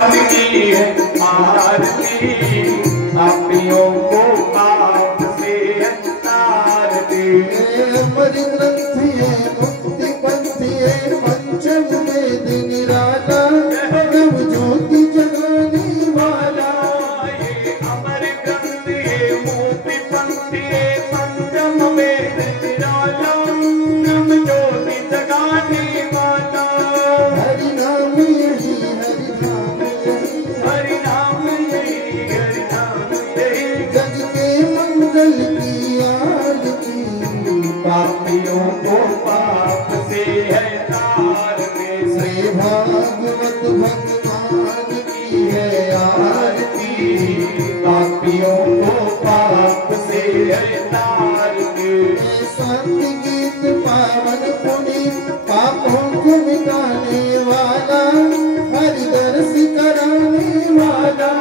की है आरती, पापियों को पाप से तारती। अमर ग्रंथ है मुक्ति पंथ है पंचम वेद निराला, नव ज्योति जगाने वाला। ये अमर ग्रंथ है मुक्ति पंथ है पंचम वेद निराला, नव ज्योति जगाने वाला। हरि नाम यही हरि नाम यही, हरि नाम यही हरि नाम यही, जग के मंगल की आरती। पापियों को पाप से है तारती। श्री भागवत भगवान की है आरती, पापियों को पाप से है तारती। शांति गीत पावन पुनीत पापों को मिटाने वाला, हरि दर्श कराने वाला।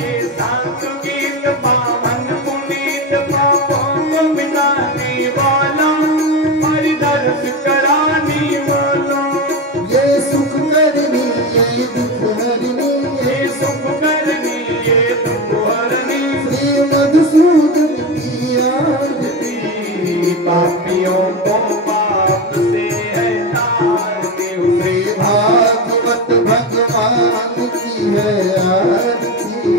ये शांत गीत पावन पुनीत पापों को मिटाने वाला, हरि दर्श कराने वाला। ये सुख करनी ये दुख हरनी, ये सुख करनी ये दुख हरनी, श्री मधुसूदन की आरती। पापियों को पाप से है तारती। श्री भागवत भगवान की है आरती,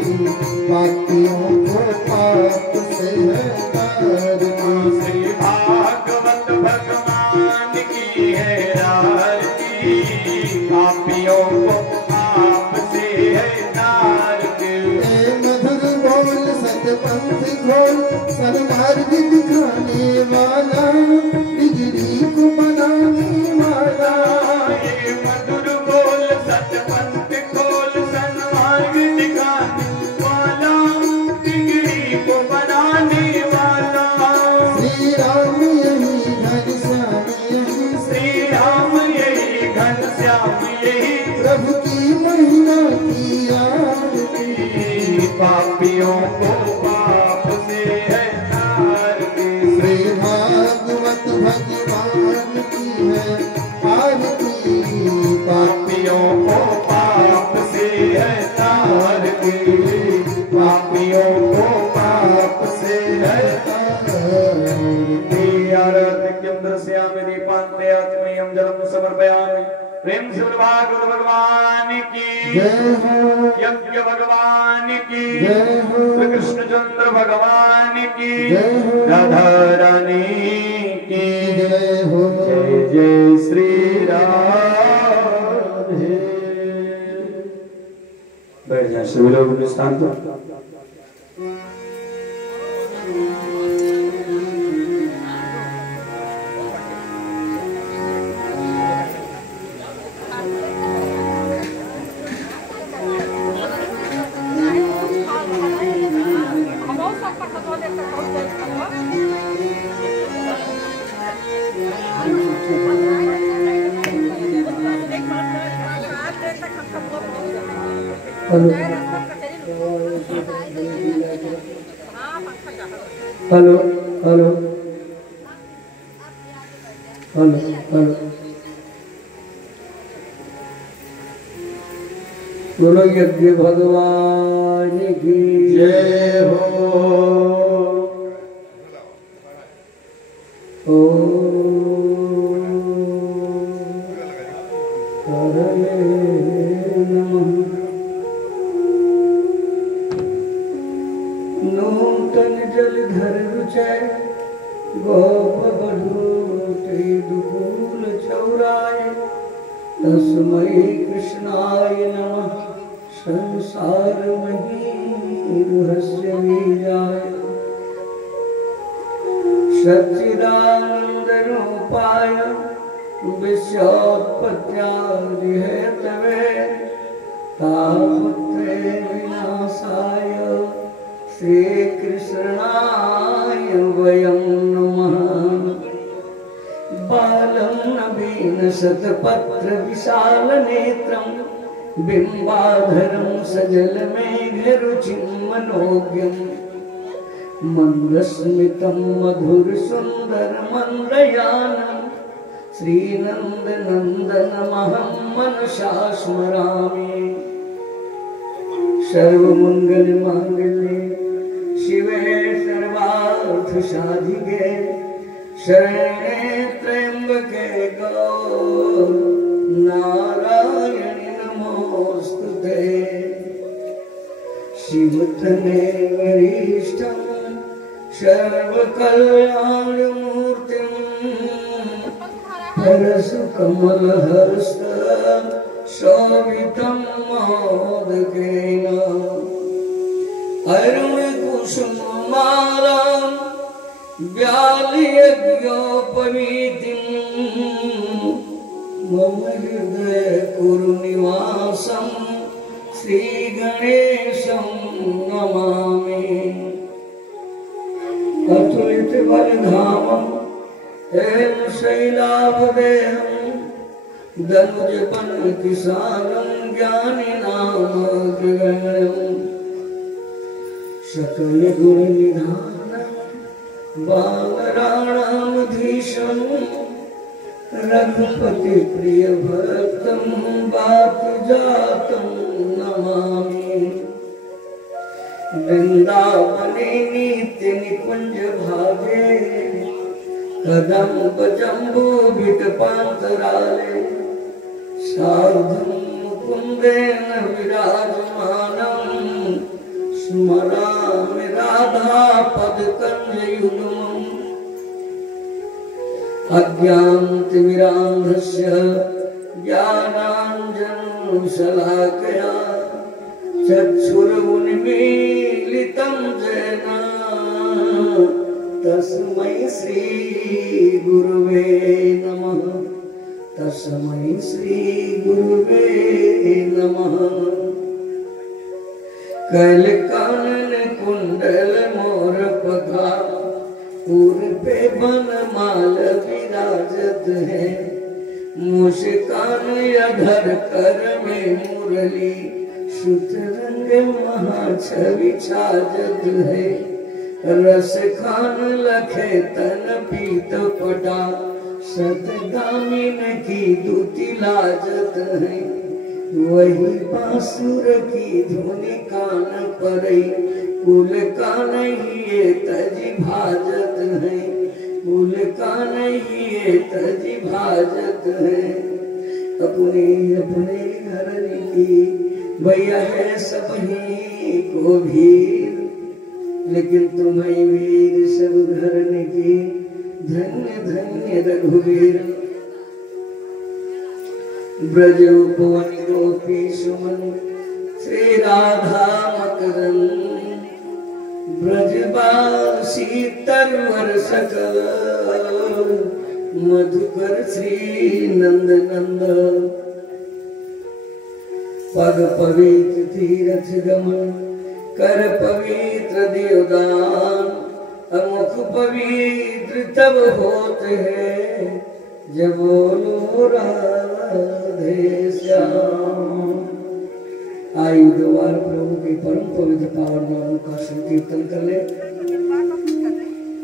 पापियों को पाप से है तारती। श्री भागवत भगवान की है आरती, पापियों को पाप से है तारती। ए मधुर बोल सतपंथ घोल, सन्मार्ग दिखाने वाला, बिगड़ी को बनाने वाला। ये मधुर बोल सतपंथ खोल, सन्मार्ग दिखाने वाला, बिगड़ी को बनाने वाला। श्री राम यही घनश्याम यही, श्री राम यही घनश्याम यही, प्रभु की महिमा की आरती। पापियों को पाप से है तारती। श्री भागवत भगवान की है आरती, पापियों को पाप से है तारती। पापियों को पाप से है तारती। आराध्यं दर्शयामि दीपान्ते आत्मीयं जलं समर्पयामि। प्रेम से भागवत भगवान की जय हो, यज्ञ भगवान की जय हो, श्री कृष्णचंद्र भगवान की जय हो, राधा रानी की जय हो। जय जय श्री राधे। बैठ जाए सभी लोग अपने स्थान पर। Hello hello hello hello hello, बोलो यज्ञ भगवान की जय हो। हरे नमः। नूतन जलधर रुचय गोप बधूटे दुकूल चौराय, तस्मै कृष्णाय नमः। संसार रहस्य बीजाय, सच्चिदानंद रूपाय विश्वोत्पत्त्यादि हेतवे, तापत्रय विनाशाय श्री कृष्णाय वयं नमः। बालं नवीन शतपत्र विशाल नेत्रं, बिंबाधरं सजलमेघरुचिं मनोज्ञं, मंदस्मितं मधुर सुंदर मंदयानं, श्रीनंदनंदनमहं मनसा स्मरामि। सर्वमंगल मांगल्ये शिवे सर्वार्थ साधिके शरण्ये त्र्यंबके गौरी नारायणि नमोस्तुते। शिवतमे वरिष्ठं सर्वकल्याणमूर्तिं परशुकमलहस्तं शोभितं मोदकेन अरुणकुसुममालां व्यालयज्ञोपवीतिं मम हृदय कुरु निवासं श्रीगणेशं नमामि। अतुलित बलधामं हेम शैलाभदेहं दनुजपन किसानं ज्ञानिनामग्रगण्यं सकल गुण निधानं वानराणामधीशं रघुपति प्रिय भक्तं वातजातं नमामि। वृंदावने नित्य निकुंज भागे कदम्ब जम्बू बिटपान्तराले सार्धं मुकुन्देन विराजमानं स्मरामि राधा पदकञ्जयुग्मम्। अज्ञानतिमिरान्धस्य ज्ञानाञ्जनशलाकया चक्षुरुन्मीलितं येन तस्मै श्री गुरुवे नमः। तस्मै श्री गुरुवे नमः। कलकानन कुंडल मोर पगा पूर पे बनमाल विराजत है। मुस्कान अधर कर में मुरली शुतरंग महाछवि छाजत है। रस खान लखे तन पीत पटा सतगामिन की दूती लाजत है। वही बांसुर की धुनी कान परई कुल कान ही तजी भाजत है। कुल कान ही तजी भाजत है। अपने अपने घर की भैया है सबही को भीर लेकिन तुम्हें वीर सब घर की धन्य धन्य रघुवीर। ब्रज उपवन गोपी सुमन श्री राधा मकरंद ब्रजबासी तरवर सकल मधुकर श्री नंद नंद। पग पवित्र तीरथ गमन कर पवित्र देवदान अमुख पवित्र तब होते हैं जब बोलो राधे श्याम। आयु द्वार प्रभु के परम पवित्र पावन नामों का संकीर्तन कर ले।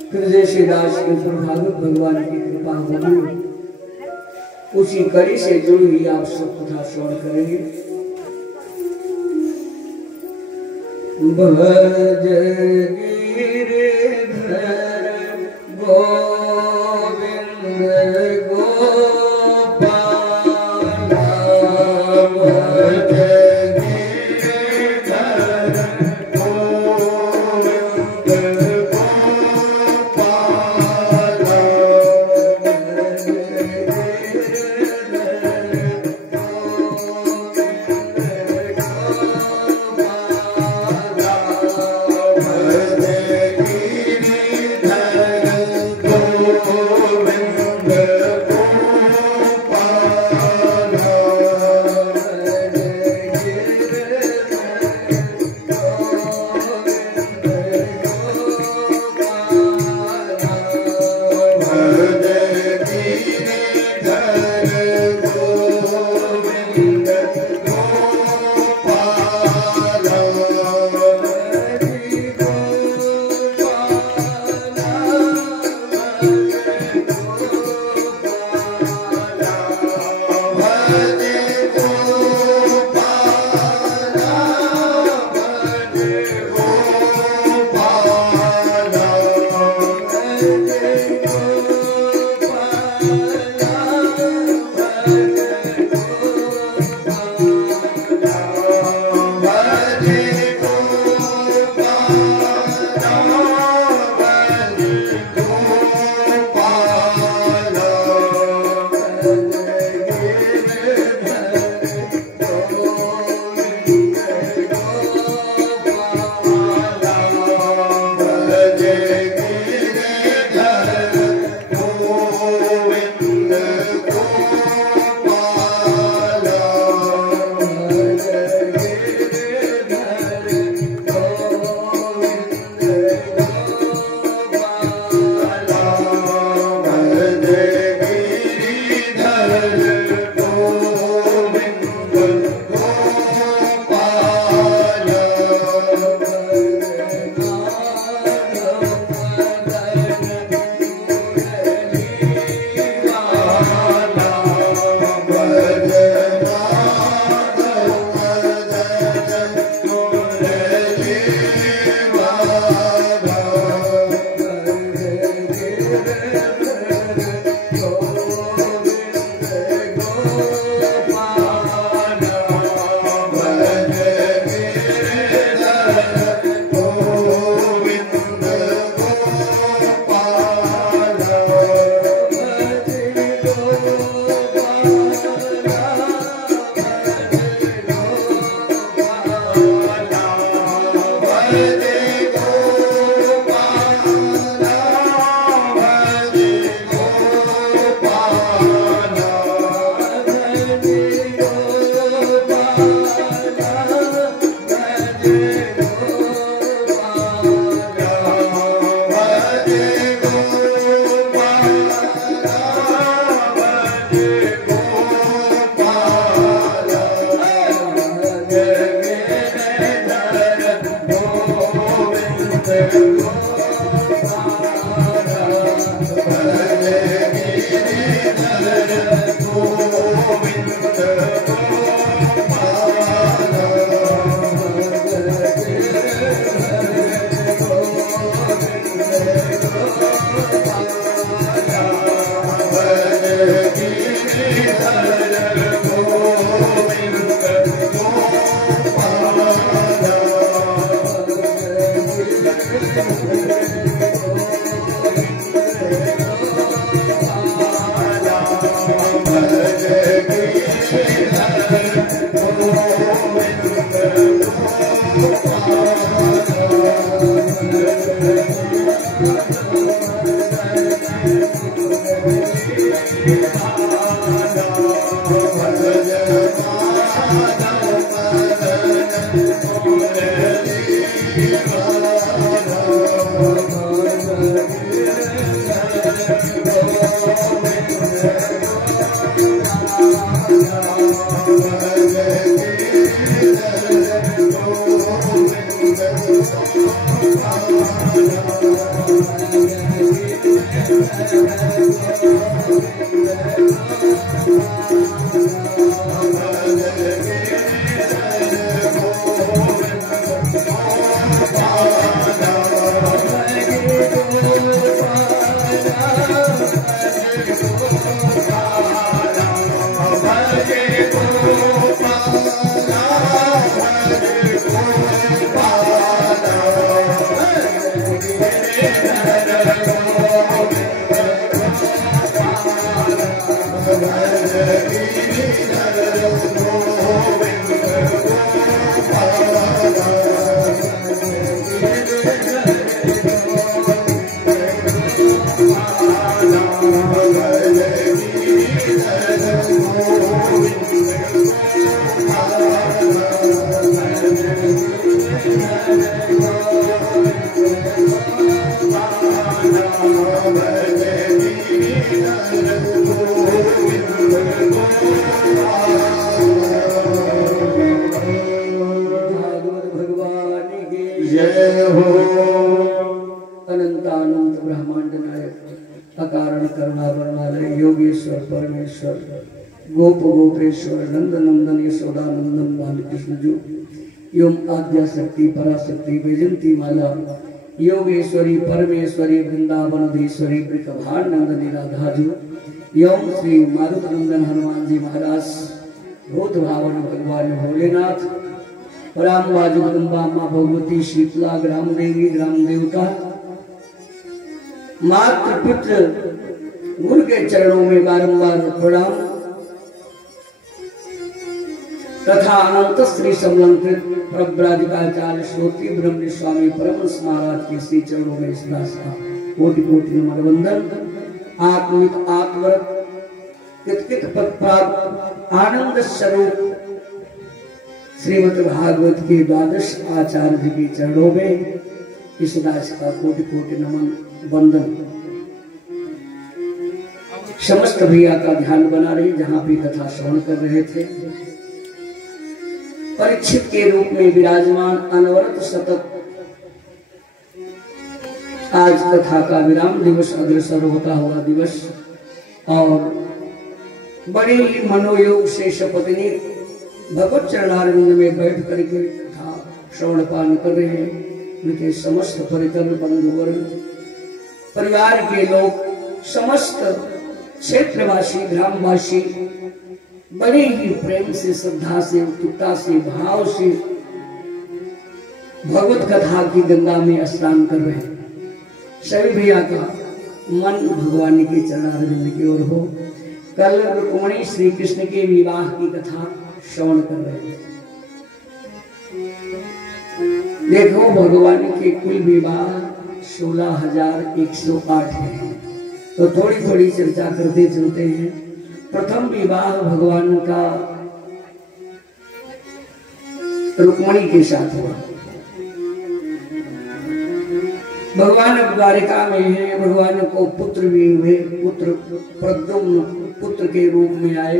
फिर जैसे दास के भागवत भगवान की कृपा होगी उसी कड़ी से जुड़ी हुई आप सब कथा श्रवण करेंगे। भज गिरिधर गोविंद गोपाल भज गिरिधर गोविंद गोपाल भज गिरिधर गोविंद गोप गोपेश्वर नंद नंदन यशोदा नंदन बालकृष्ण जो योम आद्या शक्ति पराशक्ति वैजंती माला योगेश्वरी परमेश्वरी वृंदावनधीश्वरी वृषभान नंदनी राधा जो योम श्री मारुत नंदन हनुमान जी महाराज भूत भावन भगवान भोलेनाथ रामबा जगदम्बा माँ भगवती शीतला ग्राम देवी ग्राम देवता मात्र पुत्र गुरु के चरणों में बारंबार प्रणाम तथा अनंत श्री समलंकृत प्रव्राजकाचार्य श्रोत्री ब्रह्म स्वामी परमहंस महाराज के श्री चरणों में इस दास का कोटि कोटि नमन वंदन। आत्मिक आत्मरत कित पद प्राप्त आनंद स्वरूप श्रीमद् भागवत के द्वादश आचार्य जी के चरणों में इस दास का कोटि कोटि नमन वंदन। समस्त भैया का ध्यान बना रही जहां भी कथा श्रवण कर रहे थे। परीक्षित के रूप में विराजमान अनवरत सतत आज कथा का विराम दिवस अग्रसर होता हुआ दिवस और बड़े ही मनोयोग से शपथनी भगवत चरणारविंद में बैठ करके कथा श्रवण पान कर रहे हैं। उनके समस्त परिकर बंधु वर्ग परिवार के लोग समस्त क्षेत्रवासी ग्रामवासी बड़े ही प्रेम से श्रद्धा से उत्सुकता से भाव से भगवत कथा की गंगा में स्नान कर रहे हैं। सभी भैया का मन भगवान के चरणारविंद की ओर हो। कल रुक्मिणी श्री कृष्ण के विवाह की कथा श्रवण कर रहे हैं। देखो भगवान के कुल विवाह 16,108 है। तो थोड़ी थोड़ी चर्चा करते चलते हैं। प्रथम विवाह भगवान का रुक्मिणी के साथ हुआ। भगवान द्वारिका में है। भगवान को पुत्र भी हुए। पुत्र प्रद्युम्न पुत्र के रूप में आए।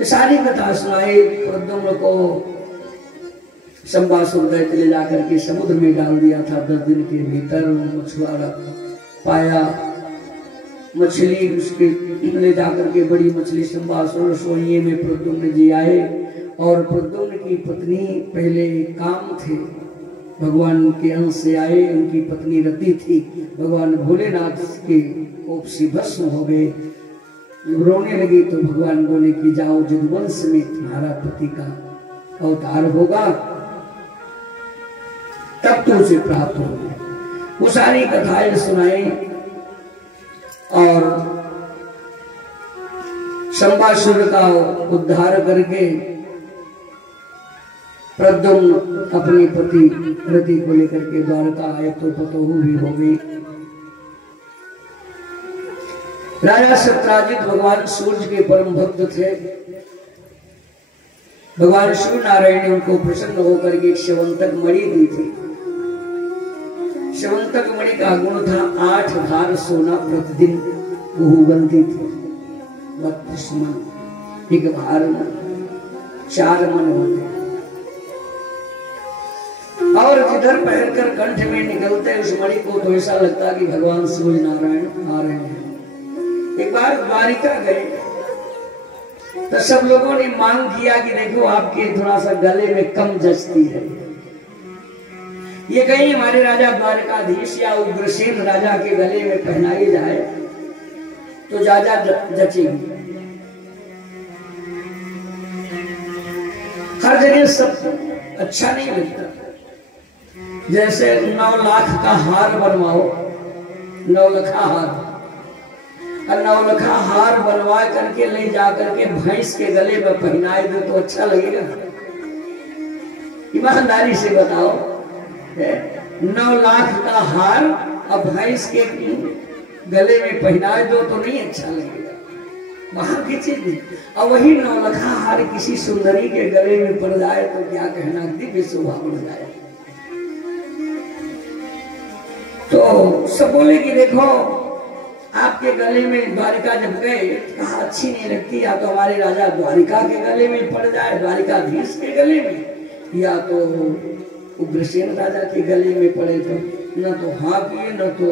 ये सारी कथा सुनाई। प्रद्युम्न को संबासुर दैत्य ले जाकर के समुद्र में डाल दिया था। 10 दिन के भीतर मछुआरा पाया मछली, उसके ले जाकर के बड़ी मछली संबासुर सोइए में प्रद्युम्न जी आए। और प्रद्युम्न की पत्नी पहले काम थे, भगवान के अंश से आए। उनकी पत्नी रति थी। भगवान भोलेनाथ के कोप से भस्म हो गए। रोने लगी तो भगवान बोले कि जाओ जदुवंश में तुम्हारा पति का अवतार होगा, तब तो उसे प्राप्त होगा। वो सारी कथाएं सुनाई और संबासुर का उद्धार करके प्रद्युम्न अपनी पति रति को लेकर के द्वारका आए तो पतोहू भी हो गई। राजा सत्राजित भगवान सूर्य के परम भक्त थे। भगवान शिव नारायण ने उनको प्रसन्न होकर के एक शवंतक मणि दी थी। शवंतक मणि का गुण था 8 भार सोना प्रतिदिन वो बनती थी। 32 मन एक भार में 4 मन होते और जिधर पहनकर कंठ में निकलते उस मणि को तो ऐसा लगता कि भगवान सूर्य नारायण आ रहे हैं। एक बार द्वारिका गए तो सब लोगों ने मांग किया कि देखो आपके थोड़ा सा गले में कम जचती है, ये कहीं हमारे राजा द्वारकाधीश या उग्रसेन राजा के गले में पहनाई जाए तो ज्यादा जचेगी। हर जगह सब अच्छा नहीं लगता। जैसे 9 लाख का हार बनवाओ, 9 लखा हार, और 9 लखा हार बनवा करके ले जा करके भैंस के गले में पहनाए दो तो अच्छा लगेगा? ईमानदारी से बताओ, 9 लाख का हार और भैंस के गले में पहनाए दो तो नहीं अच्छा लगेगा? वहां की चीज नहीं। और वही 9 लखा हार किसी सुंदरी के गले में पड़ जाए तो क्या कहना, दिव्य शोभा बढ़ जाए। तो सब बोले कि देखो आपके गले में द्वारिका जब गए कहा अच्छी नहीं लगती, या तो हमारे राजा द्वारिका के गले में पड़ जाए, द्वारिकाधीश के गले में, या तो उग्रसेन राजा के गले में पड़े। तो न तो हाँ किए न तो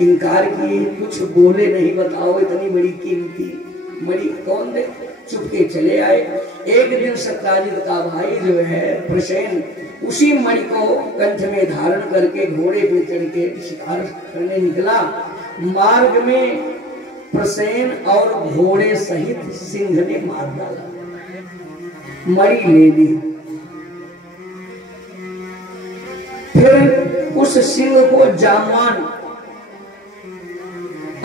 इनकार किए, कुछ बोले नहीं। बताओ इतनी बड़ी कीमती मणि कौन दे? चुपके चले आए। एक दिन सत्राजित का भाई जो है प्रसेन उसी मणि को कंठ में धारण करके घोड़े पे चढ़ के शिकार करने निकला। मार्ग में प्रसेन और घोड़े सहित सिंह ने मार डाला, मणि ले ली। फिर उस सिंह को जामान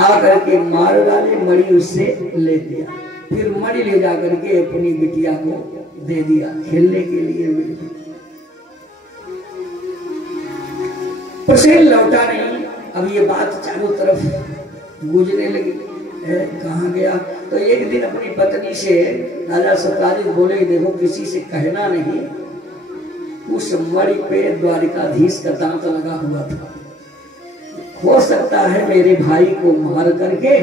आकर के मार डाले, मणि उससे ले लिया। फिर मणि ले जाकर के अपनी बिटिया को दे दिया खेलने के लिए। प्रसेन लौटा नहीं। अब ये बात चारों तरफ गूंजने लगी, कहाँ गया? तो एक दिन अपनी पत्नी से राजा सत्राजित बोले देखो किसी से कहना नहीं, उस मणि पे द्वारिकाधीश का दांत लगा हुआ था, हो सकता है मेरे भाई को मार करके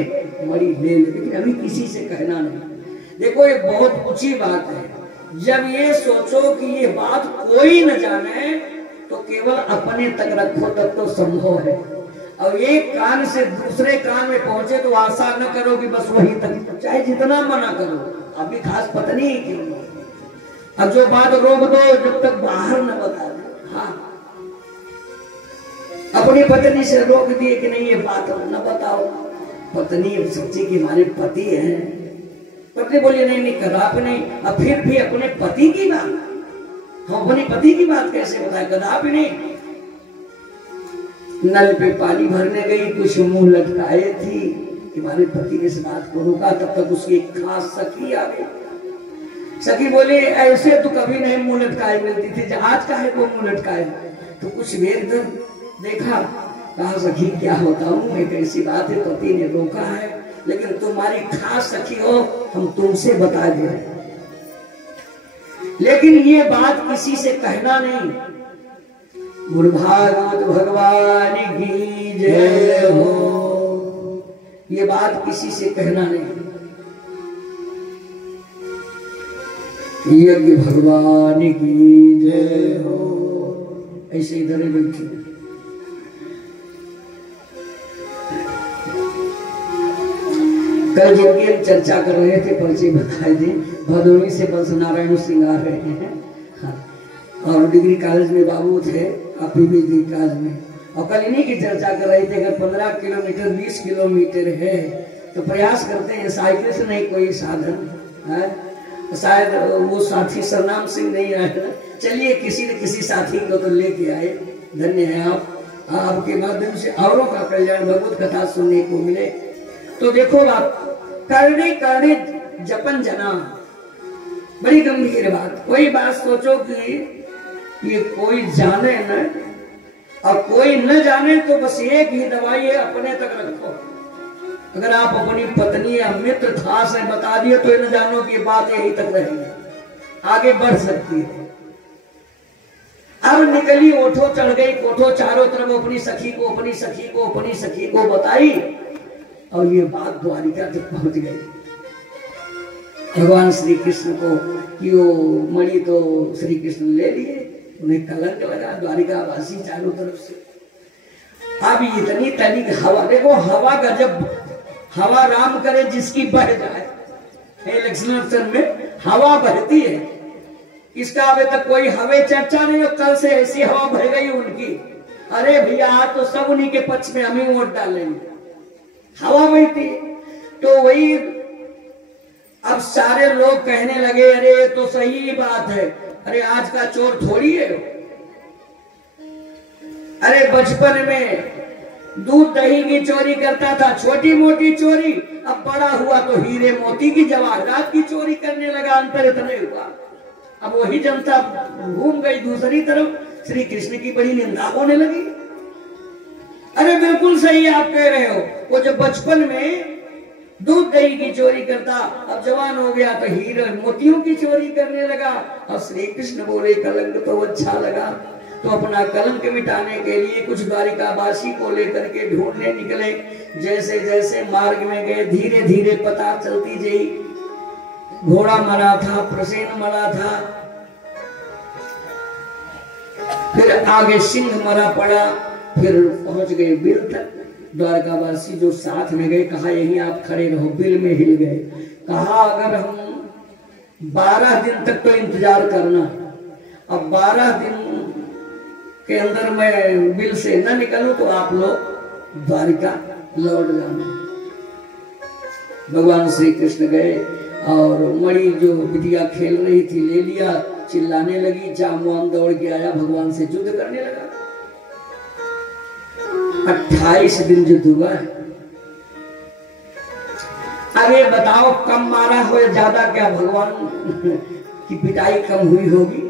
मणि ले, लेकिन अभी किसी से कहना नहीं। देखो ये बहुत ऊंची बात है। जब ये सोचो कि ये बात कोई न जाने तो केवल अपने तक रखो तब तो संभव है। और एक कान से दूसरे कान में पहुंचे तो आशा न करो कि बस वहीं तक, चाहे जितना मना करो। अभी खास पत्नी ही क्यों हो, अब जो बात रोक दो जब तक बाहर न बता दो। हाँ, अपनी पत्नी से रोक दिए कि नहीं ये बात न बताओ। पत्नी सच्ची की हमारे पति हैं। पत्नी बोली नहीं नहीं कदाप नहीं। अब फिर भी अपने पति की बात, हम अपने पति की बात कैसे बताए? कदाप नहीं। नल पे पानी भरने गई, कुछ मुंह लटकाए थी कि हमारे पति ने इस बात को रोका। तब तक उसकी एक खास सखी आ गई। सखी बोली ऐसे तो कभी नहीं मुंह लटकाए मिलती थी, आज का है वो मुंह लटकाए? तो कुछ देर तक देखा, कहा सखी क्या बताऊं, एक ऐसी बात है पति ने रोका है, लेकिन तुम्हारी खास सखी हो हम तुमसे बता दे रहे, लेकिन ये बात किसी से कहना नहीं। गुरु भागवत भगवान की जय हो। ये बात किसी से कहना नहीं। यज्ञ भगवान की जय हो। ऐसे इधर बैठे कल जिनकी हम चर्चा कर रहे थे परिचय बताए थे, भदोही से बंस नारायण सिंह आ रहे हैं। हाँ। और डिग्री कॉलेज में बाबू थे, पीवीडी कॉलेज में, और कल इन्हीं की चर्चा कर रहे थे। अगर 15 किलोमीटर 20 किलोमीटर है तो प्रयास करते हैं साइकिल से नहीं कोई साधन है। शायद वो साथी सरनाम सिंह नहीं आए ना, चलिए किसी न किसी साथी को तो लेके आए। धन्य है आप, आपके माध्यम से औरों का कल्याण भगवत कथा सुनने को मिले। तो देखो बात, करने करने जपन जना, बड़ी गंभीर बात। कोई बात सोचो कि ये कोई जाने न और कोई न जाने तो बस एक ही दवाई है, अपने तक रखो। अगर आप अपनी पत्नी या मित्र खास है बता दिए तो न जानो कि बात यही तक रहेगी, आगे बढ़ सकती है। अब निकली ओठो चढ़ गई कोठो, चारों तरफ अपनी सखी को अपनी सखी को अपनी सखी को बताई और ये बात द्वारिका तक पहुंच गई भगवान श्री कृष्ण को कि वो मणि तो श्री कृष्ण ले लिए, उन्हें कलंक लगा द्वारिका वासी चारों तरफ से। अब इतनी तनिक हवा, देखो हवा का जब हवा राम करे जिसकी बह जाए, लक्ष्मण में हवा बहती है, इसका अभी तक कोई हवे चर्चा नहीं हो। कल से ऐसी हवा बह गई उनकी, अरे भैया आज तो सब उन्हीं के पक्ष में हम ही वोट डालेंगे, हवा बहती। तो वही अब सारे लोग कहने लगे अरे ये तो सही बात है, अरे आज का चोर थोड़ी है, अरे बचपन में दूध दही की चोरी करता था, छोटी मोटी चोरी, अब बड़ा हुआ तो हीरे मोती की जवाहरात की चोरी करने लगा, अंतर इतने हुआ। अब वही जनता घूम गई दूसरी तरफ, श्री कृष्ण की बड़ी निंदा होने लगी। अरे बिल्कुल सही आप कह रहे हो, वो जो बचपन में दूध दही की चोरी करता, अब जवान हो गया तो हीरे मोतियों की चोरी करने लगा। और श्री कृष्ण बोले कलंक तो अच्छा लगा, तो अपना कलंक मिटाने के लिए कुछ द्वारिकावासी को लेकर के ढूंढने निकले। जैसे जैसे मार्ग में गए धीरे धीरे पता चलती गई, घोड़ा मरा था, प्रसेन मरा था, फिर आगे सिंह मरा पड़ा, फिर पहुंच गए बिल तक। द्वारकावासी जो साथ में गए कहा यहीं आप खड़े रहो, बिल में हिल गए। कहा अगर हम 12 दिन तक तो इंतजार करना, अब 12 दिन के अंदर मैं बिल से न निकलूं तो आप लोग द्वारिका लौट जाना। भगवान श्री कृष्ण गए और मणि जो बिटिया खेल रही थी ले लिया, चिल्लाने लगी, जामुन दौड़ के आया, भगवान से युद्ध करने लगा। 28 दिन युद्ध हुआ है। अरे बताओ कम मारा हो या ज्यादा, क्या भगवान की पिटाई कम हुई होगी?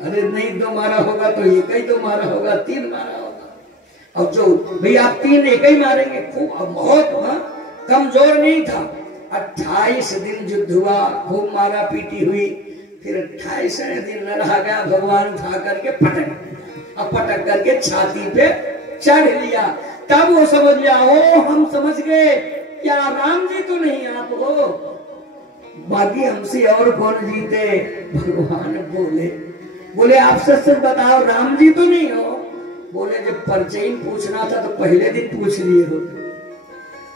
अरे नहीं, 2 मारा होगा तो एक ही 2 मारा होगा, 3 मारा होगा। अब जो भैया आप 3 एक ही मारेंगे, खूब बहुत कमजोर नहीं था। 28 दिन युद्ध हुआ, खूब मारा पीटी हुई, फिर 28वें दिन न रहा गया, भगवान उठा करके पटक करके छाती पे चढ़ लिया। तब वो समझ लिया, ओ हम समझ गए, क्या राम जी तो नहीं आप हो, बाकी हमसे और कौन जीते। भगवान बोले आप सच सच बताओ, राम जी तो नहीं हो? बोले जब परिचय पूछना था तो पहले दिन पूछ लिए होते।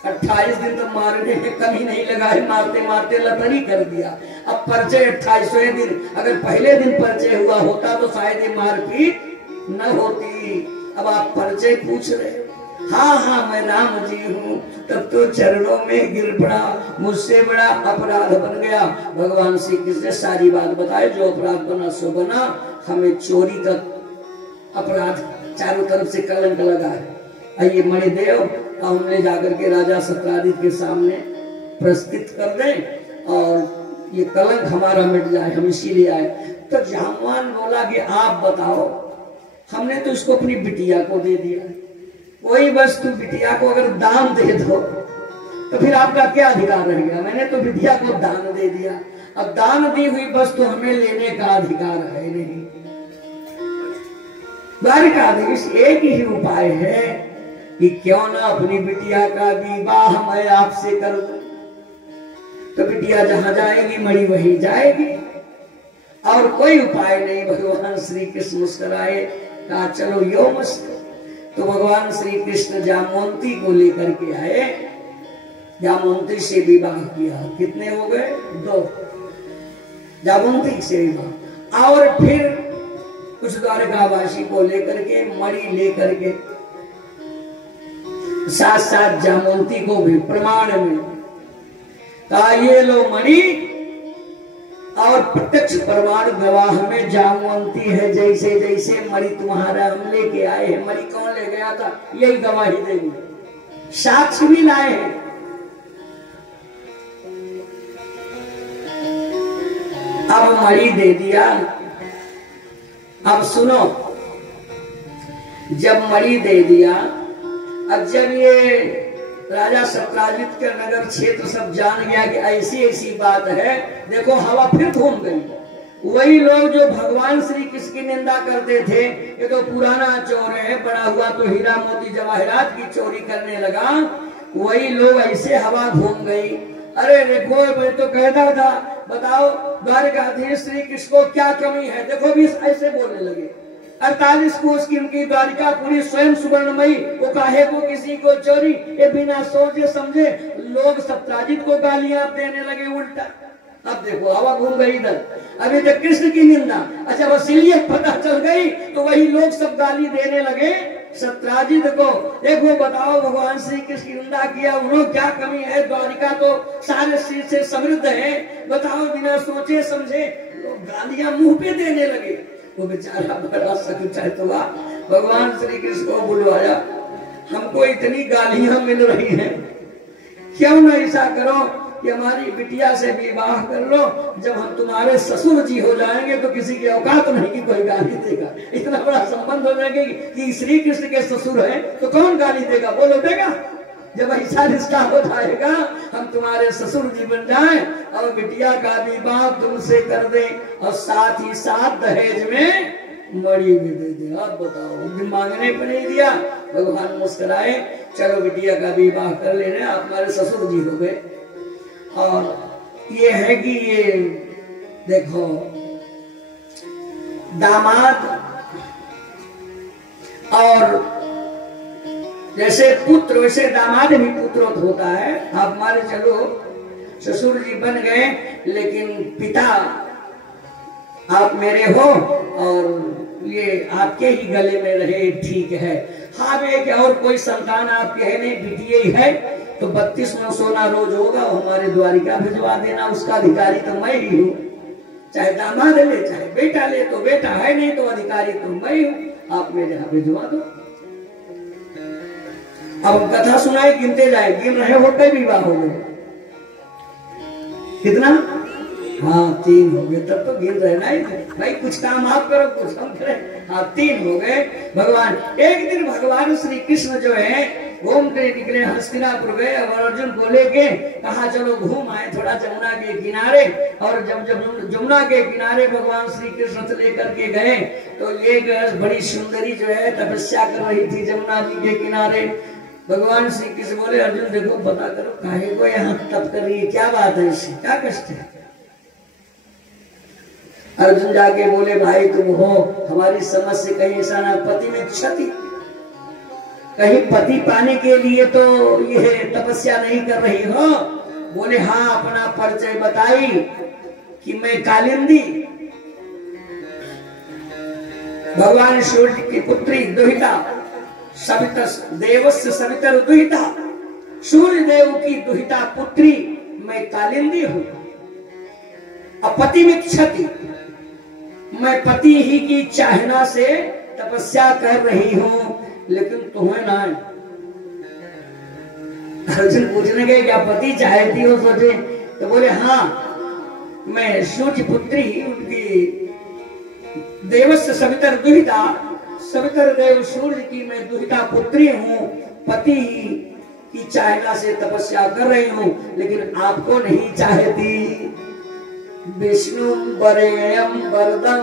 28 दिन तो मारने में कमी नहीं लगा है, मारते मारते लतरी कर दिया। अब परिचय 28वें दिन, अगर पहले दिन परिचय हुआ होता तो शायद ये मारपीट न होती। अब आप परिचय पूछ रहे हो, हाँ मैं राम जी हूँ। तब तो चरणों में गिर पड़ा, मुझसे बड़ा अपराध बन गया। भगवान श्री कृष्ण ने सारी बात बताई, जो अपराध बना सो बना, हमें चोरी का अपराध चारों तरफ से कलंक लगा है। आइए मणिदेव हम ले जाकर के राजा सत्राजित के सामने प्रस्तुत कर दें और ये कलंक हमारा मिट जाए, हम इसीलिए आए। तो जामवान बोला कि आप बताओ, हमने तो इसको अपनी बिटिया को दे दिया, वही वस्तु बिटिया को अगर दान दे दो तो फिर आपका क्या अधिकार रह गया? मैंने तो बिटिया को दान दे दिया, अब दान दी हुई वस्तु हमें लेने का अधिकार है नहीं। द्वारिकाधीश एक ही उपाय है कि क्यों ना अपनी बिटिया का विवाह मैं आपसे कर दूं। तो बिटिया जहां जाएगी मणि वहीं जाएगी, और कोई उपाय नहीं। भगवान श्री कृष्ण मुस्कुराए, कहा चलो यो मस्त। तो भगवान श्री कृष्ण जामवंती को लेकर के आए, जामवंती से विवाह किया। कितने हो गए? 2। जामवंती से विवाह, और फिर कुछ द्वारकावासी को लेकर के मणि लेकर के साथ साथ जामवंती को भी प्रमाण में कहा ये लो मणि, और प्रत्यक्ष प्रमाण गवाह में जामवंती है। जैसे जैसे मणि तुम्हारा हम लेके आए हैं, मणि कौन ले गया था यही गवाही देंगे, साक्ष्य भी लाए हैं। अब मणि दे दिया। अब सुनो, जब मणि दे दिया, अब जब ये राजा सत्राजित का नगर क्षेत्र सब जान गया कि ऐसी ऐसी बात है, देखो हवा फिर घूम गई। वही लोग जो भगवान श्री कृष्ण की निंदा करते थे, ये तो पुराना चोर है, बड़ा हुआ तो हीरा मोती जवाहरात की चोरी करने लगा, वही लोग ऐसे हवा घूम गई। अरे देखो, मैं तो कहता था, बताओ द्वारकाधीश श्री कृष्ण को क्या कमी है, देखो भी ऐसे बोलने लगे। 48 कोस की उनकी द्वारिका पूरी स्वयं सुवर्णमयी, वो काहे को किसी को चोरी, ये बिना सोचे समझे लोग सत्राजित को गालियां देने लगे उल्टा। अब देखो हवा घूम गई इधर, अभी तक कृष्ण की निंदा, अच्छा वसीलियत पता चल गई तो वही लोग सब गाली देने लगे सत्राजित को। देखो बताओ, भगवान श्री कृष्ण की निंदा किया, उन्होंने क्या कमी है, द्वारिका तो सारे चीज से समृद्ध है, बताओ बिना सोचे समझे लोग गालियां मुंह पे देने लगे। वो बेचारा बड़ा सकुचायत हुआ, भगवान श्री कृष्ण को बुलवाया, हमको इतनी गालियां मिल रही हैं, क्यों ना ऐसा करो कि हमारी बिटिया से विवाह कर लो, जब हम तुम्हारे ससुर जी हो जाएंगे तो किसी की औकात नहीं कि कोई गाली देगा। इतना बड़ा संबंध हो जाएगा कि श्री कृष्ण के ससुर है तो कौन गाली देगा, बोलो देगा। जब ऐसा रिश्ता हो जाएगा, हम तुम्हारे ससुर जी बन जाए और बिटिया का विवाह तुमसे कर दे और साथ ही साथ दहेज में मणि भी दे दे। अब बताओ, मांगने पर नहीं दिया, भगवान मुस्कुराए, चलो बिटिया का विवाह कर ले रहे, आप हमारे ससुर जी हो गए। और ये है कि ये देखो, दामाद और जैसे पुत्र वैसे दामाद भी पुत्र होता है। आप हमारे चलो ससुर जी बन गए, लेकिन पिता आप मेरे हो और ये आपके ही गले में रहे, ठीक है। हाँ वे क्या और कोई संतान आपके है नहीं, बिटिया ही है, तो 32 में सोना रोज होगा, हमारे द्वारिका भिजवा देना, उसका अधिकारी तो मैं ही हूँ। चाहे दामाद ले चाहे बेटा ले, तो बेटा है नहीं तो अधिकारी तो मैं ही हूँ, आप मेरे यहाँ भिजवा दो। अब कथा सुनाए, गिनते जाए, गिन रहे हो कई विवाह हो गए, कितना? हाँ 3 हो गए, तब तो गिन रहे नहीं भाई, कुछ काम आप करो कुछ हम करें। हाँ 3 हो गए। भगवान एक दिन भगवान श्री कृष्ण जो है घूमते निकले, हस्तिनापुर गए और अर्जुन को लेके कहा चलो घूम आए थोड़ा जमुना के किनारे। और जब जब जमुना के किनारे भगवान श्री कृष्ण से लेकर के गए तो एक बड़ी सुंदरी जो है तपस्या कर रही थी जमुना जी के किनारे। भगवान श्री कृष्ण बोले अर्जुन देखो पता करो काहे को यहाँ तप कर रही है, क्या बात है, इससे क्या कष्ट है? अर्जुन जाके बोले भाई तुम हो, हमारी समझ से कहीं ऐसा ना पति में क्षति, कहीं पति पाने के लिए तो ये तपस्या नहीं कर रही हो? बोले हाँ, अपना परिचय बताई कि मैं कालिंदी भगवान सूर्य की पुत्री दुहिता, सविता देवस्य सवितर दुहिता, सूर्य देव की दुहिता पुत्री मैं कालिंदी हूँ। अपति में क्षति, मैं पति ही की चाहना से तपस्या कर रही हूँ, लेकिन तुम्हें ना। अर्जुन पूछने के क्या पति चाहती हो सोचे? तो बोले हाँ, मैं सूर्य पुत्री उनकी देवस्य सवितर दुहिता, सवितर देव सूर्य की मैं दुहिता पुत्री हूँ, पति की चाहना से तपस्या कर रही हूँ, लेकिन आपको नहीं चाहती। विष्णु वरेण्यम वरदम,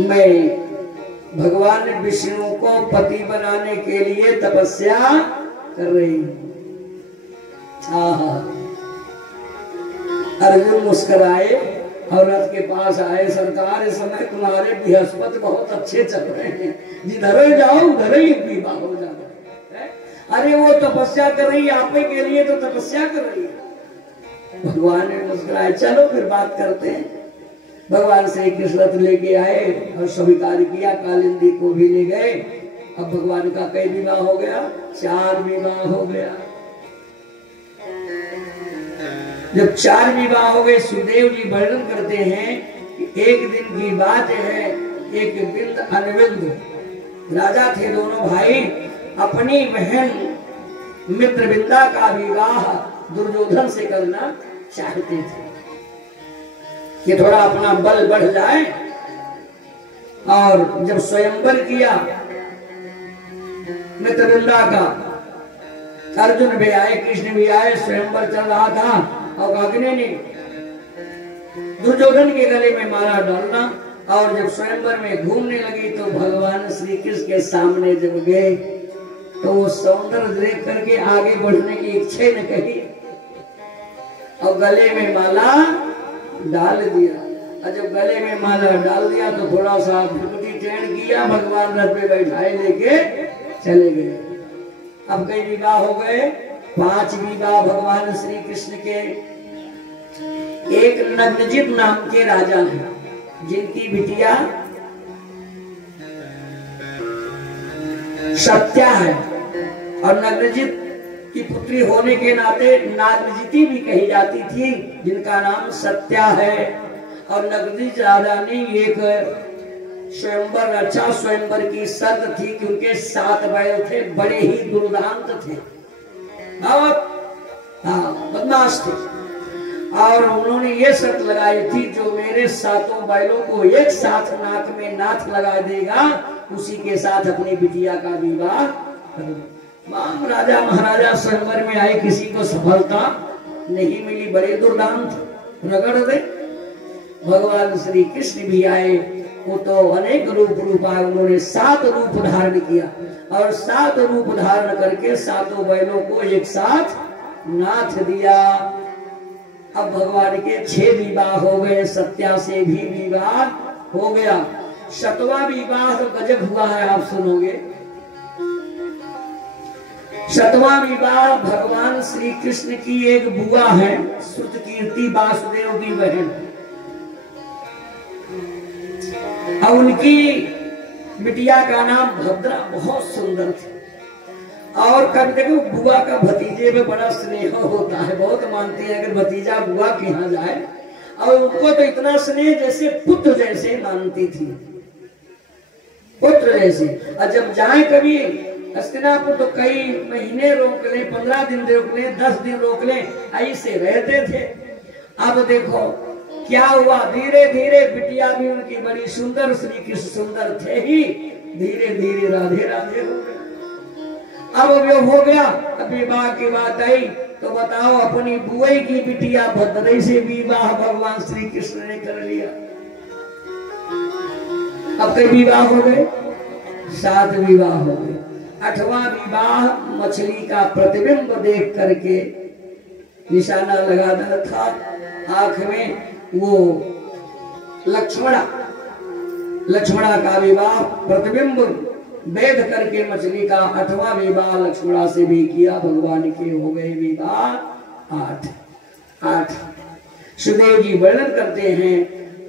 मैं भगवान विष्णु को पति बनाने के लिए तपस्या कर रही हूँ। अर्जुन मुस्कुराए और रथ के पास आए, सरकार इस समय तुम्हारे बृहस्पति बहुत अच्छे चल रहे हैं, जिधर जाओ उधर ही विवाह हो जाता है। अरे वो तपस्या कर रही है, आप के लिए तो तपस्या कर रही है। भगवान ने मुस्कुराए, चलो फिर बात करते हैं। भगवान श्री कृष्ण लेके आए और स्वीकार किया, कालिंदी को भी ले गए। अब भगवान का कई विवाह हो गया? 4 विवाह हो गया। जब 4 विवाह हो गए, सुदेव जी वर्णन करते हैं कि एक दिन की बात है, एक बिंद अनविंद राजा थे, दोनों भाई अपनी बहन मित्रविंदा का विवाह दुर्योधन से करना चाहते थे। कि थोड़ा अपना बल बढ़ जाए। और जब स्वयंवर किया मित्रवृंदा का, अर्जुन भी आए, कृष्ण भी आए, स्वयंवर चल रहा था और अग्नि ने दुर्योधन के गले में माला डालना। और जब स्वयंवर में घूमने लगी तो भगवान श्री कृष्ण के सामने जब गए तो वो सौंदर्य देख करके आगे बढ़ने की इच्छा न कही और गले में माला डाल दिया। और जब गले में माला डाल दिया तो थोड़ा सा भ्रुकुटी टेढ़ किया, भगवान रथ पे बैठाए लेके चले गए। अब कई विवाह हो गए, 5 विवाह भगवान श्री कृष्ण के। एक नग्नजित नाम के राजा हैं जिनकी बिटिया सत्या है और नग्नजित की पुत्री होने के नाते नागजिती भी कही जाती थी, जिनका नाम सत्या है। और नग्नजित राजा ने एक स्वयंवर रचा। स्वयंवर की शर्त थी कि उनके 7 बैल थे, बड़े ही दुर्दांत थे, बदमाश थे। और उन्होंने ये शर्त लगाई थी जो मेरे 7 बैलों को एक साथ नाक में नाथ लगा देगा उसी के साथ अपनी बिटिया का विवाह करूंगा। राजा महाराजा स्वयंवर में आए, किसी को सफलता नहीं मिली, बड़े दुर्दांत रगड़ दे। भगवान श्री कृष्ण भी आए, वो तो अनेक रूप आए, उन्होंने 7 रूप धारण किया और 7 रूप धारण करके 7 बैलों को एक साथ नाथ दिया। अब भगवान के 6 विवाह हो गए, सत्या से भी विवाह हो गया। 7वां विवाह तो गजब हुआ है, आप सुनोगे। 7वां विवाह भगवान श्री कृष्ण की एक बुआ है, श्रुतकीर्ति वासुदेव की बहन। अब उनकी बिटिया का नाम भद्रा बहुत सुंदर थी। और कभी देखो बुआ का भतीजे में बड़ा स्नेह होता है, बहुत मानती है अगर भतीजा बुआ के यहाँ जाए, और उनको तो इतना स्नेह जैसे पुत्र जैसे मानती थी, पुत्र जैसे। और जब जाए कभी हस्तिनापुर तो कई महीने रोक ले, 15 दिन रोक ले, 10 दिन रोक ले, ऐसे रहते थे। अब देखो क्या हुआ, धीरे धीरे बिटिया भी उनकी बड़ी सुंदर, श्री कृष्ण सुंदर थे ही, धीरे धीरे राधे राधे हो गए। अब जो हो गया, अब विवाह की बात आई तो बताओ, अपनी बुआई की बिटिया भद्रई से विवाह भगवान श्री कृष्ण ने कर लिया। अब कई विवाह हो गए, 7 विवाह हो गए। 8वां विवाह मछली का प्रतिबिंब देख करके निशाना लगाना था आंख में, वो लक्ष्मणा का विवाह प्रतिबिंब वेद करके मछली का। 8वां विवाह लक्ष्मणा से भी किया, भगवान के हो गए विवाह 8। सुदेव जी वर्णन करते हैं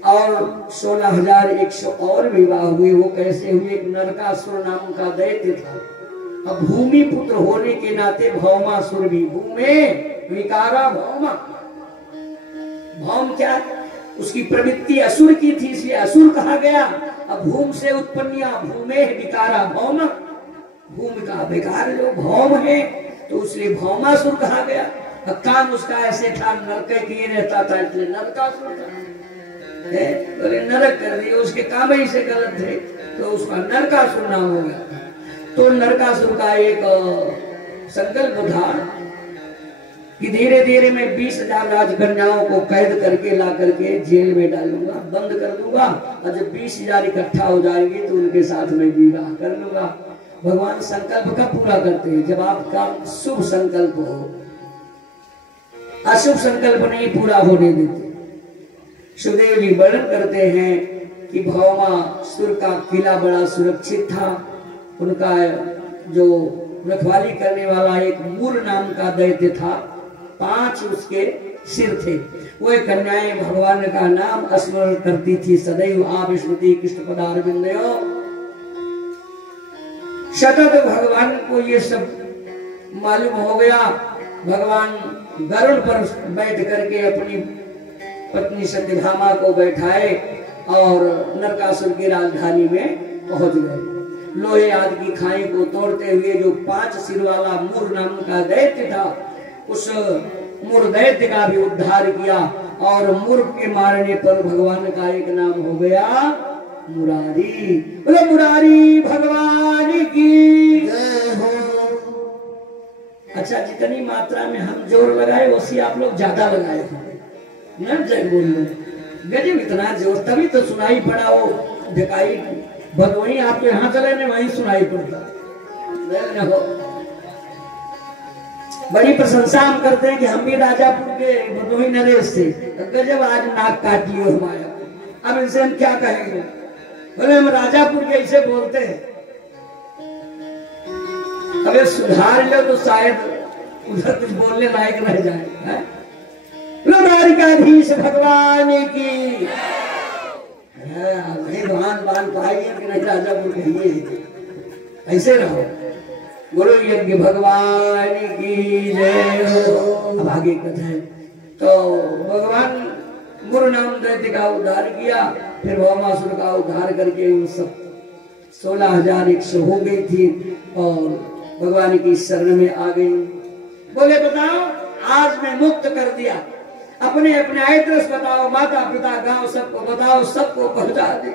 और 16,100 और विवाह हुए। वो कैसे हुए, एक नरकासुर नाम का दैत्य था। अब भूमि पुत्र होने के नाते भौमासुर भी, भूमे विकारा भौमा, भौम क्या, उसकी प्रवृत्ति असुर की थी इसलिए असुर कहा गया। अब भूम से उत्पन्न भूमे विकारा भौम, भूमि का विकार जो भौम है तो इसलिए भौमासुर कहा गया। अब काम उसका ऐसे था, नरक किए रहता था इसलिए नरकासुर था। बोले नरक कर दिए, उसके काम ही से गलत थे तो उसका नरकासुर नाम हो गया। तो नरकासुर का एक संकल्प था कि धीरे धीरे मैं 20,000 राजकन्याओं को कैद करके ला करके जेल में डालूंगा, बंद कर दूंगा, और जब 20,000 इकट्ठा हो जाएंगे तो उनके साथ मैं विवाह कर लूंगा। भगवान संकल्प का पूरा करते हैं। जब आपका शुभ संकल्प हो, अशुभ संकल्प नहीं पूरा होने देते। सुदेव जी वर्णन करते हैं कि भौमासुर का किला बड़ा सुरक्षित था। उनका जो रखवाली करने वाला एक मूर नाम का दैत्य था, 5 उसके सिर थे। वो कन्याएं भगवान का नाम स्मरण करती थी सदैव, आप स्मृति कृष्ण पदारविंदयो। सतत भगवान को ये सब मालूम हो गया। भगवान गरुड़ पर बैठ करके अपनी पत्नी सत्यभामा को बैठाए और नरकासुर की राजधानी में पहुंच गए। लोहे आदि की खाई को तोड़ते हुए जो 5 सिर वाला मूर नाम का दैत्य था, उस मुर दैत्य का भी उद्धार किया और मुर के मारने पर भगवान का एक नाम हो गया मुरारी। बोले मुरारी भगवान की जय हो। अच्छा, जितनी मात्रा में हम जोर लगाए उसी आप लोग ज्यादा लगाए न, जय बोल लो गजब, इतना जोर तभी तो सुनाई पड़ा। वो दिखाई भदोही आपके यहाँ चले ने वहीं सुनाई पड़ता। बड़ी प्रशंसा हम करते हैं कि हम भी राजापुर के भदोही नरेश से गजब आज नाक काट लियो हमारा। अब इनसे हम क्या कहेंगे? बोले हम राजापुर के ऐसे बोलते हैं, अबे सुधार लो तो शायद उधर कुछ बोलने लायक रह जाए। द्वारिकाधीश भगवान की भगवान बान पाइए कि नहीं राजापुर कहिए, ऐसे रहो। गुरु यज्ञ भगवान की जय हो। अब आगे कथा है तो भगवान गुरु नाम दैत्य का उद्धार किया, फिर भौमासुर का उद्धार करके उन सब 16,100 हो गई थी और भगवान की शरण में आ गई। बोले बताओ आज मैं मुक्त कर दिया, अपने अपने एड्रेस बताओ, माता पिता गांव सबको बताओ, सबको पहुंचा दे।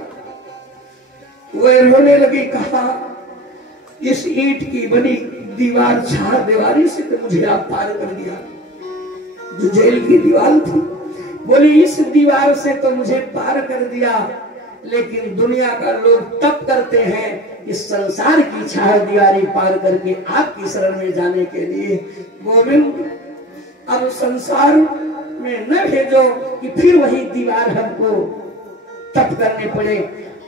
वो रोने लगी, कहा इस ईंट की बनी दीवार चार दीवारी से तो मुझे आप पार कर दिया, जो जेल की दीवार थी। बोली इस दीवार से तो मुझे पार कर दिया, लेकिन दुनिया का लोग तप करते हैं इस संसार की चार दीवारी पार करके आपकी शरण में जाने के लिए। गोविंद अब संसार में न भेजो कि फिर वही दीवार हमको तप करने पड़े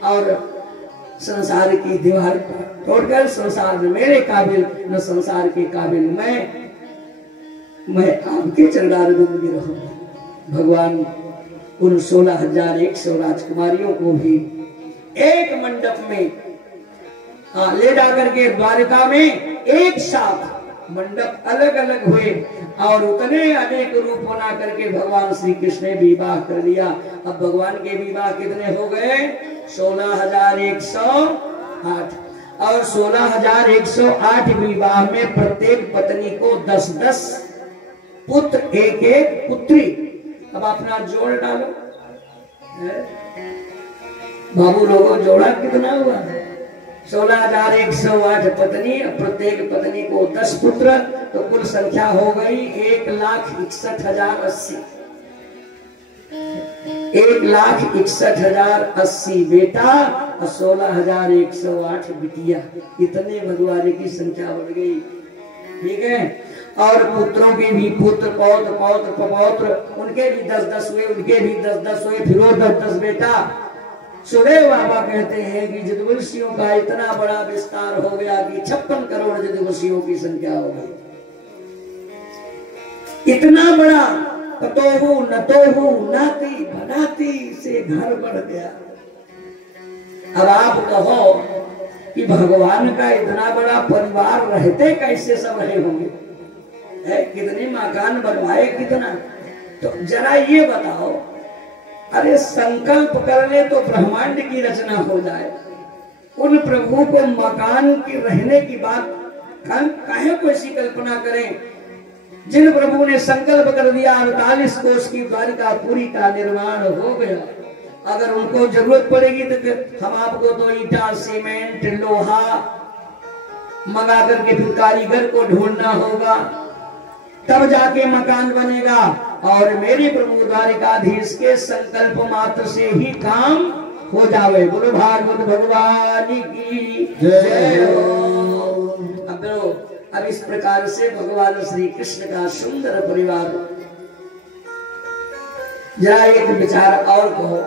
और संसार की दीवार तोड़कर संसार में मेरे काबिल न संसार के काबिल मैं आपके चरणारविंद में रहूंगा। भगवान उन 16,100 राजकुमारियों को भी एक मंडप में ले जाकर के द्वारिका में एक साथ, मंडप अलग अलग हुए और उतने अनेक रूप बना करके भगवान श्री कृष्ण ने विवाह कर लिया। अब भगवान के विवाह कितने हो गए? 16,108 और 16,108 विवाह में प्रत्येक पत्नी को 10-10 पुत्र, एक पुत्री। अब अपना जोड़ डालो बाबू लोगों, जोड़ा कितना हुआ? 16,108 पत्नी, प्रत्येक पत्नी को 10 पुत्र, तो कुल संख्या हो गई 1,61,080। 1,61,080 बेटा और 16,108 बिटिया, इतने भगवान की संख्या बढ़ गई। ठीक है, और पुत्रों के भी पुत्र, पौत्र पौत्र पौत्र, उनके भी 10-10 हुए, उनके भी 10-10 हुए, फिर और 10-10 बेटा। सुदेव बाबा कहते हैं कि जदुवंशियों का इतना बड़ा विस्तार हो गया कि 56 करोड़ जदुवंशियों की संख्या हो गई। इतना बड़ा पतोहू नतोहू नाती बनाती से घर बढ़ गया। अब आप कहो कि भगवान का इतना बड़ा परिवार रहते कैसे सब रहे होंगे? कितने मकान बनवाए, कितना? तो जरा ये बताओ, अरे संकल्प कर ले तो ब्रह्मांड की रचना हो जाए। उन प्रभु को मकान की रहने की बात काहे को ऐसी कल्पना करें? जिन प्रभु ने संकल्प कर दिया 48 कोष की द्वारिका पूरी का निर्माण हो गया। अगर उनको जरूरत पड़ेगी तो हम आपको तो ईटा, सीमेंट, लोहा मंगा करके फिर कारीगर को ढूंढना होगा, तब जाके मकान बनेगा। और मेरे प्रभु द्वारिकाधीश के संकल्प मात्र से ही काम हो जावे। बोलो भागवत भगवान की जय हो। अब इस प्रकार से भगवान श्री कृष्ण का सुंदर परिवार। जरा एक विचार और कहो,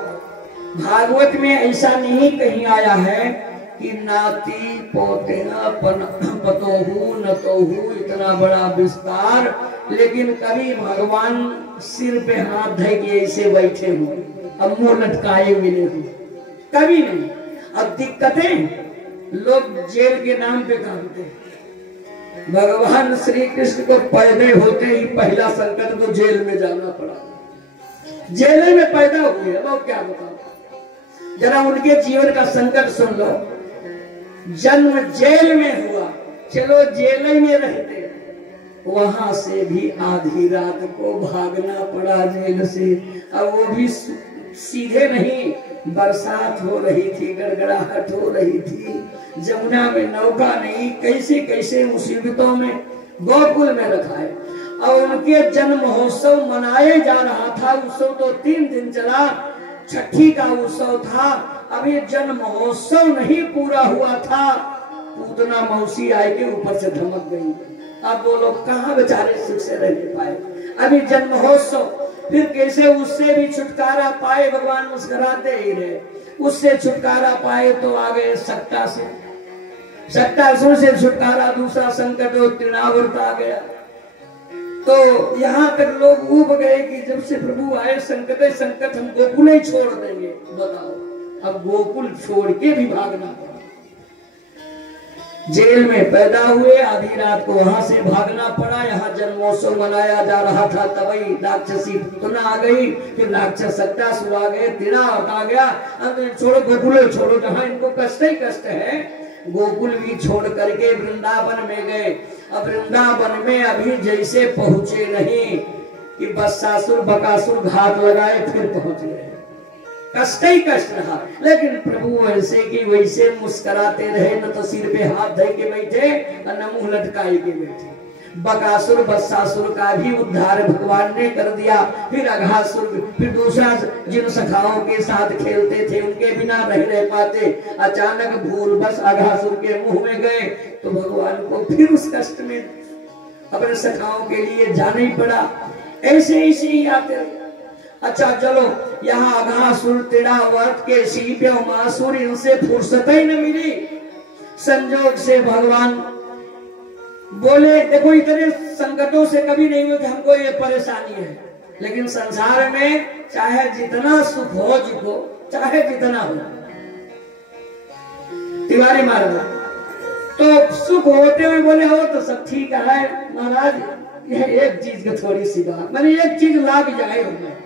भागवत में ऐसा नहीं कहीं आया है कि नाती पोतेना पतोहू नतोहू, इतना बड़ा विस्तार, लेकिन कभी भगवान सिर पे हाथ धे के ऐसे बैठे हो, अब मुंह लटकाए मिले हो, कभी नहीं। अब दिक्कतें लोग जेल के नाम पे काटते हैं। भगवान श्री कृष्ण को पैदा होते ही पहला संकट तो जेल में जाना पड़ा। जेल में पैदा हुए, अब क्या बताओ, जरा उनके जीवन का संकट सुन लो। जन्म जेल में हुआ, चलो जेल में रहते, वहां से भी आधी रात को भागना पड़ा जेल से। अब वो भी सीधे नहीं, बरसात हो रही थी, गड़गड़ाहट हो रही थी, जमुना में नौका नहीं, कैसे कैसे मुसीबतों में गोकुल में रखा है। और उनके जन्म महोत्सव मनाया जा रहा था। उत्सव तो 3 दिन चला, छठी का उत्सव था, अभी जन्म महोत्सव नहीं पूरा हुआ था, पूतना मौसी आए के ऊपर से धमक गई। अब वो लोग कहाँ बेचारे सुख से रह पाए, अभी जन्म महोत्सव, फिर कैसे उससे भी छुटकारा पाए, भगवान मुस्कुराते ही रहे। उससे छुटकारा पाए तो आ गए सट्टा से, सट्टासुर से छुटकारा, दूसरा संकट और तृणावर्त आ गया। तो यहाँ तक लोग उब गए कि जब से प्रभु आए संकट संकट हम गोकुल ही छोड़ देंगे। बताओ, अब गोकुल छोड़ के भी भागना पड़ा। जेल में पैदा हुए, आधी रात को वहां से भागना पड़ा। यहाँ जन्मोत्सव मनाया जा रहा था, तभी राक्षसी पुतना आ गई, फिर राक्षस सट्टासुर आ गए, तृणावर्त आ गया। छोड़ो गोकुल छोड़ो, जहाँ इनको कष्ट ही कष्ट है। गोकुल भी छोड़ करके वृंदावन में गए। अब वृंदावन में अभी जैसे पहुंचे नहीं कि बसासुर बकासुर घात लगाए, फिर पहुंच गए। कष्ट ही कष्ट रहा, लेकिन प्रभु वैसे की वैसे मुस्कुराते रहे, न तो सिर पे हाथ धर के बैठे और न मुंह लटकाए के बैठे। बकासुर बसासुर का भी उद्धार भगवान ने कर दिया। फिर अघासुर, फिर दूसरा जिन सखाओं के साथ खेलते थे उनके बिना रह पाते, अचानक भूल बस अघासुर के मुंह में गए तो भगवान को फिर उस कष्ट में अपने सखाओं के लिए जाना ही पड़ा। ऐसे ही आते रहे। अच्छा चलो, यहाँ अघासुर तृणावर्त के शिल्पी मासुर, इनसे फुर्सत ही न मिली। संजोग से भगवान बोले देखो इतने संकटों से कभी नहीं हुए कि हमको ये परेशानी है, लेकिन संसार में चाहे जितना सुख हो जिको, चाहे जितना हो। तिवारी महाराज तो सुख होते हुए बोले हो तो सब ठीक है महाराज, यह एक चीज की थोड़ी सी बात, मैंने एक चीज लाग जाए हमें,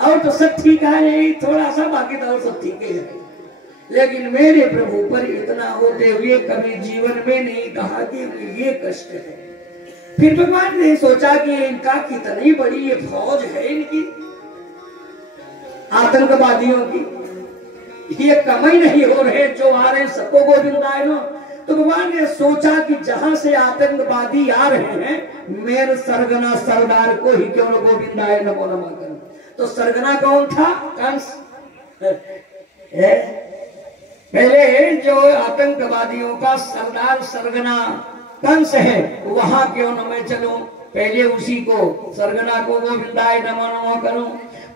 और तो सब ठीक है, यही थोड़ा सा, बाकी तो और सब ठीक है। लेकिन मेरे प्रभु पर इतना होते हुए कभी जीवन में नहीं कहा कि ये कष्ट है। फिर भगवान ने सोचा कि इनका कितनी बड़ी ये फौज है, इनकी आतंकवादियों की, ये कम ही नहीं हो रहे, जो आ रहे सबको गोविंद आए ना। तो भगवान ने सोचा कि जहां से आतंकवादी आ रहे हैं, मेरे सरगना सरदार को ही क्यों न गोविंद आए नमो नमः करूं। तो सरगना कौन था? कंस। पहले जो आतंकवादियों का सरदार सरगना कंस है, वहां क्यों न मैं चलूं, पहले उसी को सरगना को गोविंदाय नमो नमो करूं।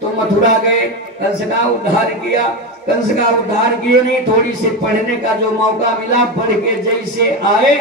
तो मथुरा गए, कंस का उद्धार किया। कंस का उद्धार किए नहीं, थोड़ी सी पढ़ने का जो मौका मिला, पढ़ के जैसे आए